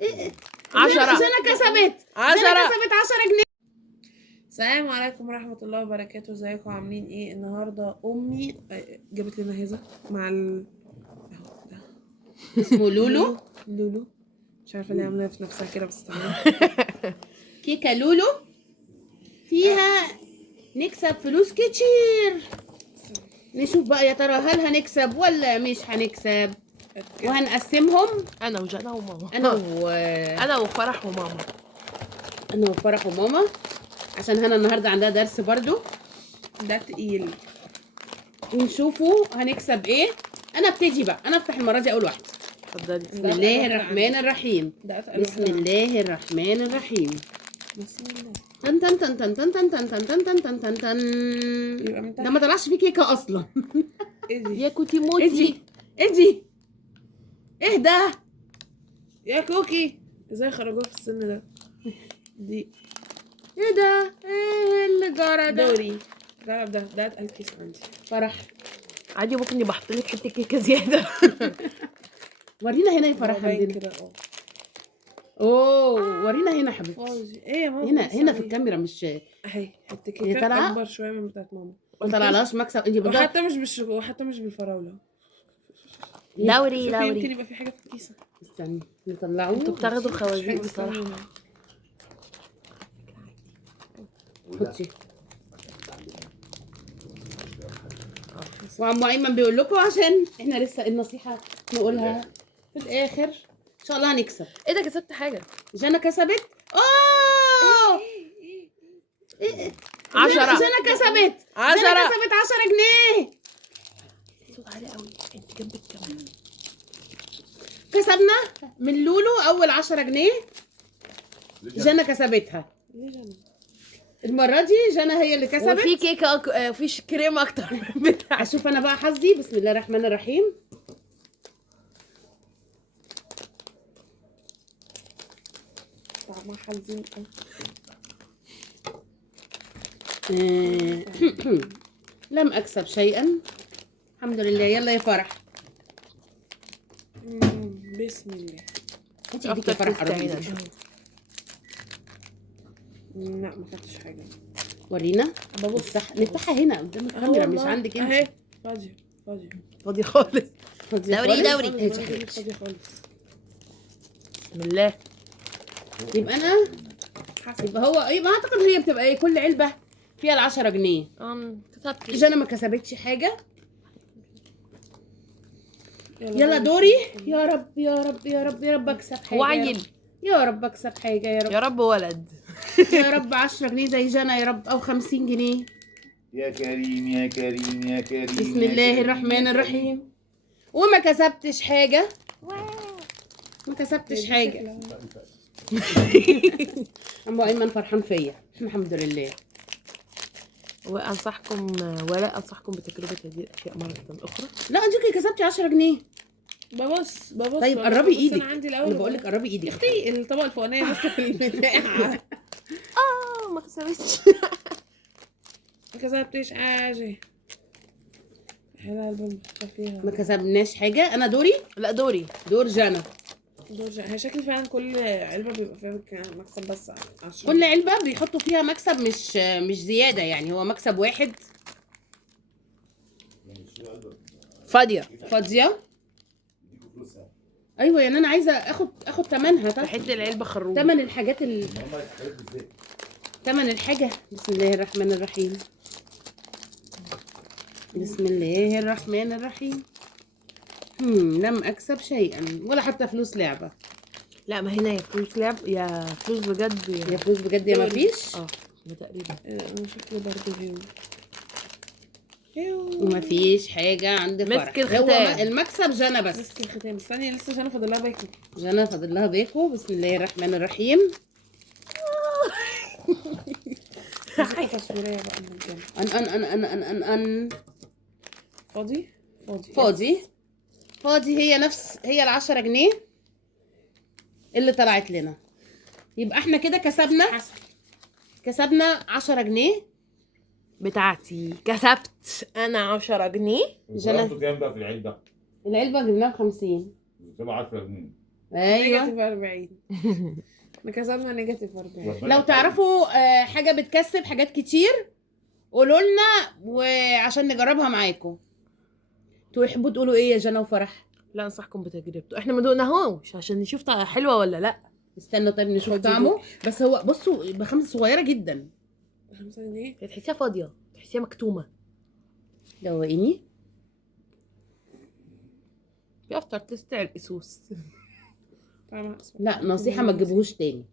10. جنى كسبت 10. جنى كسبت 10 جنيه. السلام عليكم ورحمة الله وبركاته. ازيكم عاملين ايه؟ النهاردة امي جابت لنا هذا مع اهو ده اسمه لولو. لولو مش عارفة ليه عاملاها في نفسها كده بس تمام. كيكه لولو فيها نكسب فلوس كتير. نشوف بقى يا ترى هل هنكسب ولا مش هنكسب، وهنقسمهم انا وجنى وماما. انا وفرح وماما. انا وفرح وماما، عشان هنا النهارده عندها درس برضو. ده تقيل. ونشوفوا هنكسب ايه. انا ابتدي بقى، انا افتح المره دي اول واحده. اتفضلي. بسم الله الرحمن الرحيم. ده اتقل بسم الله الرحمن الرحيم. بسم الله. تن تن تن تن تن تن تن تن تن تن تن تن. يبقى من تحت. ده ما طلعش فيه كيكه اصلا. ايه دي؟ يا كوتي ايه موتي. دي؟ ايه دي؟ ايه ده؟ يا كوكي ازاي خرجوها في السن ده؟ دي ايه ده؟ ايه اللي جرى ده؟ دوري جرب ده اتقل كيس عندي. فرح عادي ممكن يبقى احط لك حته كيكه زياده. ورينا هنا يا فرح باين عندنا. كده اوه ورينا هنا حبيبتي. فوزي ايه يا ماما؟ هنا في الكاميرا مش اهي حته هي كيكه طالعة؟ اكبر شويه من بتاعت ماما. ما طلعلهاش مكسب. انت بتضيع. وحتى مش بالفراوله. لوري شوفي يمكن لوري. يبقى في حاجه في الكيسه. استني نطلعه. انتوا بتاخدوا خوازيق بصراحه. حطي. وعم ايمن بيقول لكم عشان احنا لسه النصيحه نقولها في الاخر. ان شاء الله هنكسب. ايه ده كسبت حاجه؟ جنى كسبت. اوه 10. جنى كسبت 10. جنى كسبت 10 جنيه. صوت عالي قوي. انت جنبك كمان. كسبنا من لولو اول 10 جنيه. جنى كسبتها ليه جنى؟ المره دي. جنى هي اللي كسبت. وفي كيكه في كريم اكتر من بتاع. اشوف انا بقى حظي. بسم الله الرحمن الرحيم. طعمها حزين قوي. لم اكسب شيئا الحمد لله. يلا يا فرح. بسم الله. انت ايديك يا فرح قربي. لا ما خدتش حاجه. ورينا. نفتحها هنا قدام الكاميرا مش عندك انت. اهي فاضيه فاضيه فاضي خالص. دوري دوري. فاضيه خالص. بسم الله. يبقى انا يبقى هو ايه. ما اعتقد هي بتبقى ايه كل علبه فيها 10 جنيه. كسبت. جنى ما كسبتش حاجه. يلا دوري. يا رب يا رب يا رب يا رب اكسب حاجه. هو عيل. يا رب اكسب حاجه يا رب. يا رب ولد. يا رب 10 جنيه زي جنى يا رب، او 50 جنيه. يا كريم يا كريم يا كريم. بسم الله الرحمن الرحيم. وما كسبتش حاجه. ما كسبتش حاجه. عمو ايمن فرحان فيا الحمد لله. وانصحكم ولا انصحكم بتجربه هذه الاشياء مره اخرى. لا انت كسبتي 10 جنيه. ببص طيب قربي ايدك. انا عندي الاول. انا بقول لك قربي ايدك. اختي الطبق الفوقانيه ماسكه في البتاع. ما كسبتش. ما كسبتش حاجه. حلال البن فيها. ما كسبناش حاجه. انا دوري. لا دوري. دور جنى. هي شكل فعلا كل علبه بيبقى فيها مكسب بس 10. كل علبه بيحطوا فيها مكسب مش زياده يعني. هو مكسب واحد. فاضيه. فاضيه. ايوه يعني انا عايزه اخد ثمنها. تحت العلبه خروج. ثمن الحاجات ثمن الحاجه. بسم الله الرحمن الرحيم. بسم الله الرحمن الرحيم. لم اكسب شيئا ولا حتى فلوس لعبه. لا ما هنا يا فلوس لعب يا فلوس بجد يا فلوس بجد يا ما فيش. ما تقريبا. انا شكلي برضه وما فيش حاجه عند فرح. مسك الختام. هو المكسب جنى بس. مسك الختام. استني لسه جنى فاضل لها باكو. جنى فاضل لها باكو. بسم الله الرحمن الرحيم. تصويريه بقى من الجنة. ان فاضي فاضي. هي 10 جنيه اللي طلعت لنا. يبقى احنا كده كسبنا 10 جنيه بتاعتي. كسبت انا 10 جنيه. جنى كام بقى في العلبه؟ العلبه جبناها ب50. تبقى 10 جنيه. ايوه. نيجاتيف 40. احنا كسبنا نيجاتيف 40. لو تعرفوا حاجه بتكسب حاجات كتير قولوا لنا وعشان نجربها معاكم. تحبوا تقولوا ايه يا جنى وفرح؟ لا انصحكم بتجربته، احنا ما دقناهوش عشان نشوف حلوه ولا لا. استنوا طيب نشوف طعمه. بس هو بصوا بخمسه صغيره جدا. 5 جنيه. تحسيها فاضيه، تحسيها مكتومه. دوقيني. بيفتر تستع الاسوس. طعمها اسود. لا نصيحه ما تجيبوهوش تاني.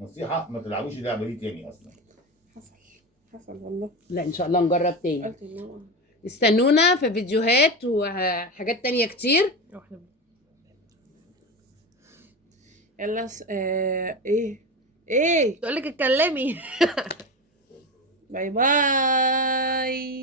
نصيحة ما تلعبوش اللعبة دي تاني أصلا. حصل والله. لا ان شاء الله نجرب تاني. قلت لماما. استنونا في فيديوهات وحاجات تانية كتير. يلا ايه تقول لك اتكلمي. باي باي.